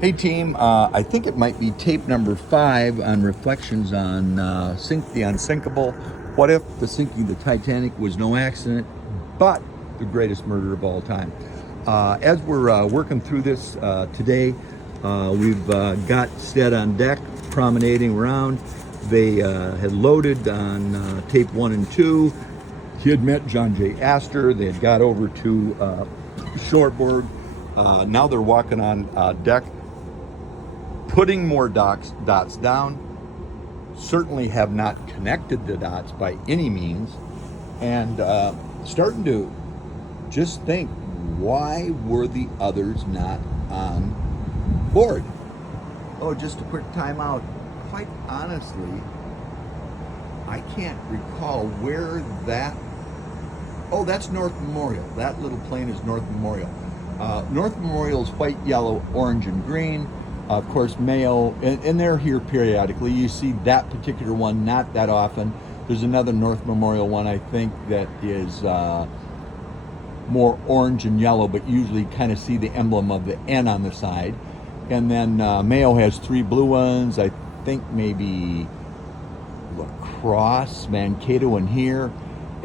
Hey team, I think it might be tape number 5 on reflections on Sink the Unsinkable. What if the sinking of the Titanic was no accident, but the greatest murder of all time? As we're working through this today, we've got Stead on deck, promenading around. They had loaded on tape 1 and 2. He had met John J. Astor. They had got over to Shoreboard. Now they're walking on deck, putting more dots down. Certainly have not connected the dots by any means, and starting to just think, why were the others not on board? Oh, just a quick timeout. Quite honestly, I can't recall where that. Oh, that's North Memorial. That little plane is North Memorial. North Memorial is white, yellow, orange, and green. Of course, Mayo, and they're here periodically. You see that particular one not that often. There's another North Memorial one, I think, that is more orange and yellow, but usually kind of see the emblem of the N on the side. And then Mayo has 3 blue ones. I think maybe La Crosse, Mankato, and here.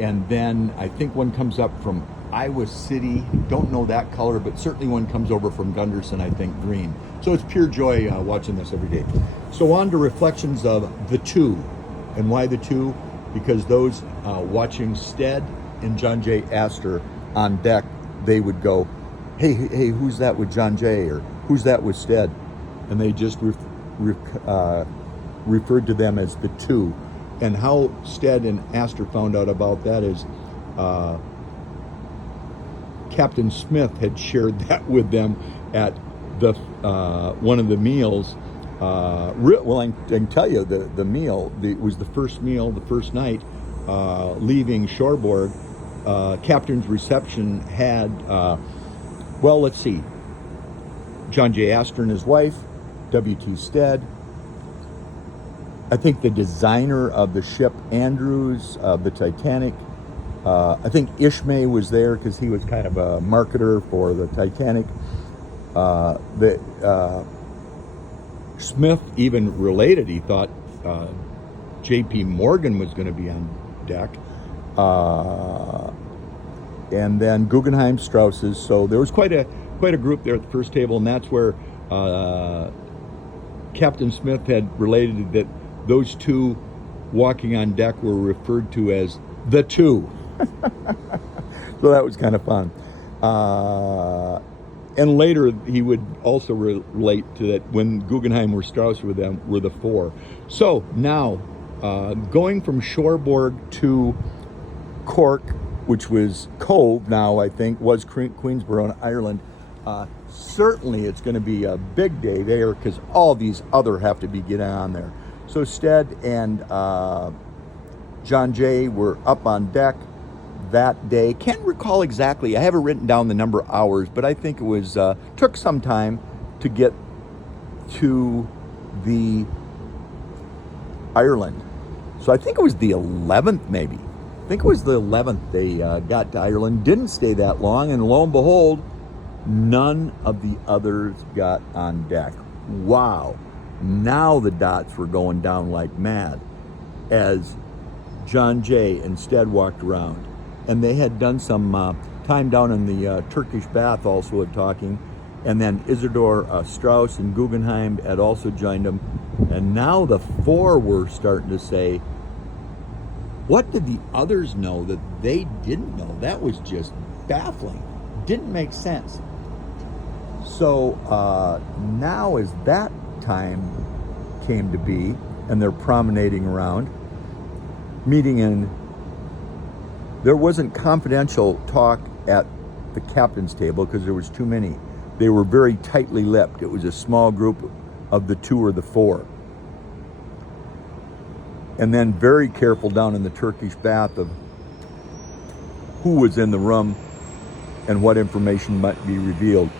And then I think one comes up from Iowa City. Don't know that color, but certainly one comes over from Gunderson, I think, green. So it's pure joy watching this every day. So on to reflections of the 2. And why the 2? Because those watching Stead and John J. Astor on deck, they would go, hey, who's that with John J? Or who's that with Stead? And they just referred to them as the 2. And how Stead and Astor found out about that is Captain Smith had shared that with them at the one of the meals. Well, I can tell you the meal. It was the first meal, the first night leaving Shoreboard. Captain's reception had, well, let's see, John J. Astor and his wife, W.T. Stead. I think the designer of the ship, Andrews, of the Titanic. I think Ishmay was there because he was kind of a marketer for the Titanic. Smith even related, he thought J.P. Morgan was going to be on deck. And then Guggenheim, Strausses. So there was quite a group there at the first table, and that's where Captain Smith had related that those 2 walking on deck were referred to as the 2. So that was kind of fun. And later he would also relate to that when Guggenheim or Strauss with them were the 4. So now going from Shoreboard to Cork, which was Cove now, I think, was Queensborough in Ireland. Certainly it's going to be a big day there because all these other have to be getting on there. So Stead and John J. were up on deck that day. Can't recall exactly. I haven't written down the number of hours, but I think it was took some time to get to the Ireland. So I think it was the 11th, maybe. I think it was the 11th they got to Ireland. Didn't stay that long, and lo and behold, none of the others got on deck. Wow. Now the dots were going down like mad as John J. and Stead walked around. And they had done some time down in the Turkish bath also at talking. And then Isidor Strauss and Guggenheim had also joined them. And now the 4 were starting to say, what did the others know that they didn't know? That was just baffling. Didn't make sense. So now as that time came to be, and they're promenading around, meeting in, there wasn't confidential talk at the captain's table because there was too many. They were very tightly lipped. It was a small group of the 2 or the 4. And then very careful down in the Turkish bath of who was in the room and what information might be revealed.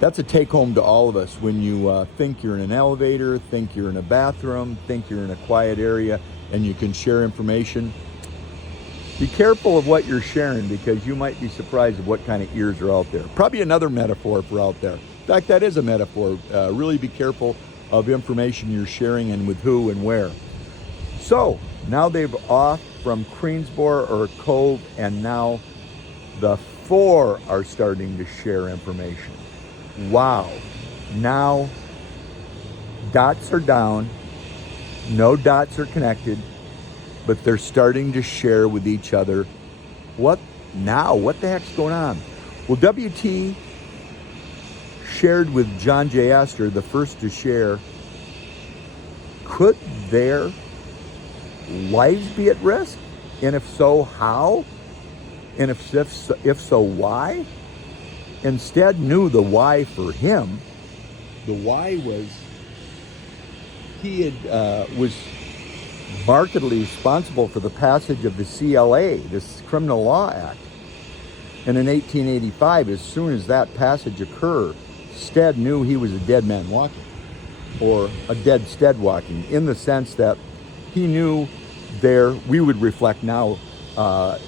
That's a take home to all of us when you think you're in an elevator, think you're in a bathroom, think you're in a quiet area, and you can share information. Be careful of what you're sharing because you might be surprised of what kind of ears are out there. Probably another metaphor for out there. In fact, that is a metaphor. Really be careful of information you're sharing and with who and where. So now they've off from Queensborough or Cove, and now the 4 are starting to share information. Wow. Now dots are down, no dots are connected, but they're starting to share with each other. What now? What the heck's going on? Well, WT shared with John J. Astor, the first to share. Could their lives be at risk? And if so, how? And if so, why? Instead knew the why for him. The why was he was markedly responsible for the passage of the CLA, this Criminal Law Act. And in 1885, as soon as that passage occurred, Stead knew he was a dead man walking, or a dead Stead walking, in the sense that he knew we would reflect now to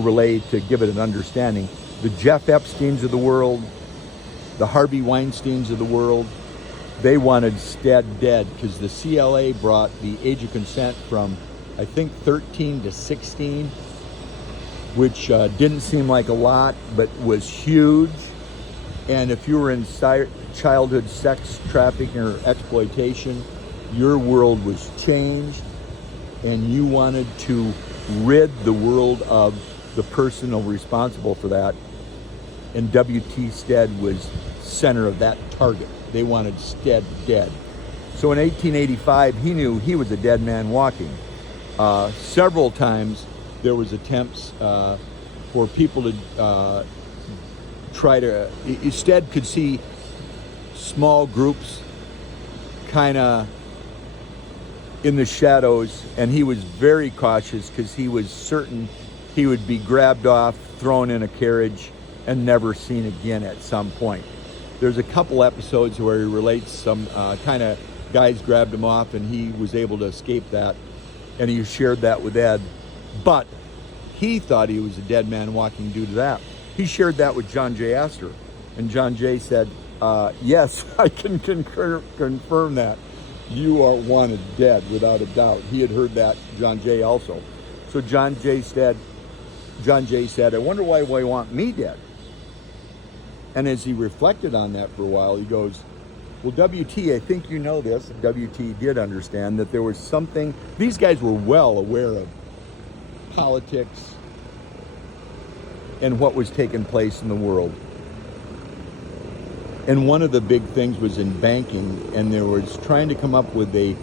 relate, to give it an understanding, the Jeff Epsteins of the world, the Harvey Weinsteins of the world, they wanted Stead dead because the CLA brought the age of consent from, I think, 13 to 16, which didn't seem like a lot, but was huge. And if you were in childhood sex trafficking or exploitation, your world was changed, and you wanted to rid the world of the person responsible for that. And W.T. Stead was center of that target. They wanted Stead dead. So in 1885, he knew he was a dead man walking. Several times there was attempts for people to try to, Stead could see small groups kind of in the shadows, and he was very cautious because he was certain he would be grabbed off, thrown in a carriage, and never seen again at some point. There's a couple episodes where he relates some kind of guys grabbed him off, and he was able to escape that, and he shared that with Ed. But he thought he was a dead man walking due to that. He shared that with John J. Astor, and John J. said, yes, I can confirm that. You are wanted dead, without a doubt. He had heard that, John J. also. So John J. said, I wonder why they want me dead. And as he reflected on that for a while, he goes, well, WT, I think you know this. WT did understand that there was something. These guys were well aware of politics and what was taking place in the world. And one of the big things was in banking, and there was trying to come up with a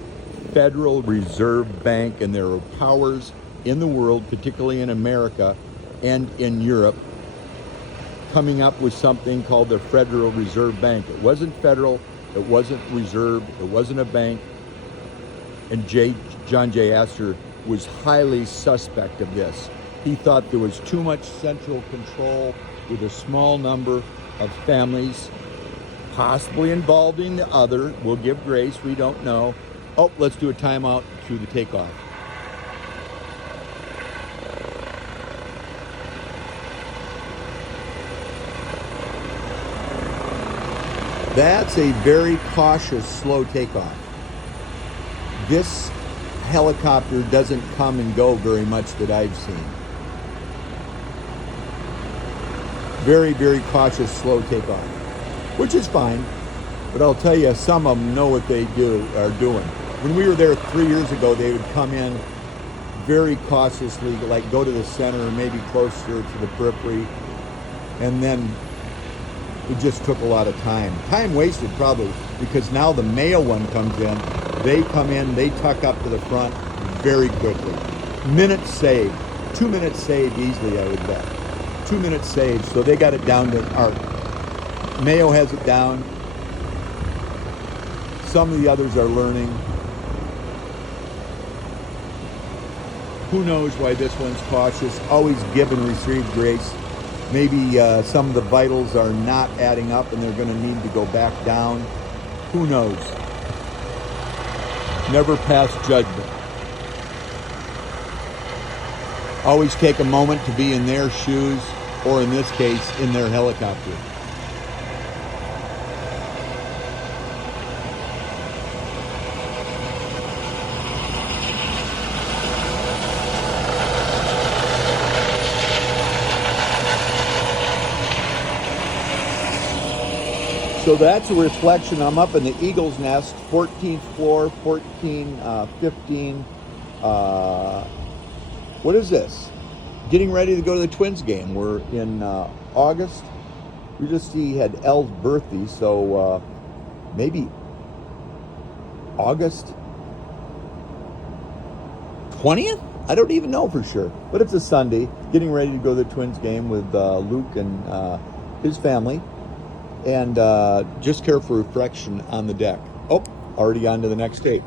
Federal Reserve Bank, and there were powers in the world, particularly in America and in Europe, coming up with something called the Federal Reserve Bank. It wasn't federal, it wasn't reserved, it wasn't a bank, and John J. Astor was highly suspect of this. He thought there was too much central control with a small number of families, possibly involving the other. We'll give grace, we don't know. Oh, let's do a timeout to the takeoff. That's a very cautious, slow takeoff. This helicopter doesn't come and go very much that I've seen. Very, very cautious, slow takeoff, which is fine. But I'll tell you, some of them know what they are doing. When we were there 3 years ago, they would come in very cautiously, like go to the center, maybe closer to the periphery, and then it just took a lot of time. Time wasted probably, because now the male one comes in, they come in, they tuck up to the front very quickly. Minutes saved. 2 minutes saved easily, I would bet. 2 minutes saved, so they got it down to arc. Mayo has it down. Some of the others are learning. Who knows why this one's cautious? Always give and receive grace. Maybe some of the vitals are not adding up and they're going to need to go back down. Who knows? Never pass judgment. Always take a moment to be in their shoes, or in this case, in their helicopter. So that's a reflection. I'm up in the Eagle's Nest, 14th floor, 15. What is this? Getting ready to go to the Twins game. We're in August. We just had Elle's birthday, so maybe August 20th? I don't even know for sure. But it's a Sunday. Getting ready to go to the Twins game with Luke and his family. And just care for reflection on the deck. Oh, already on to the next tape.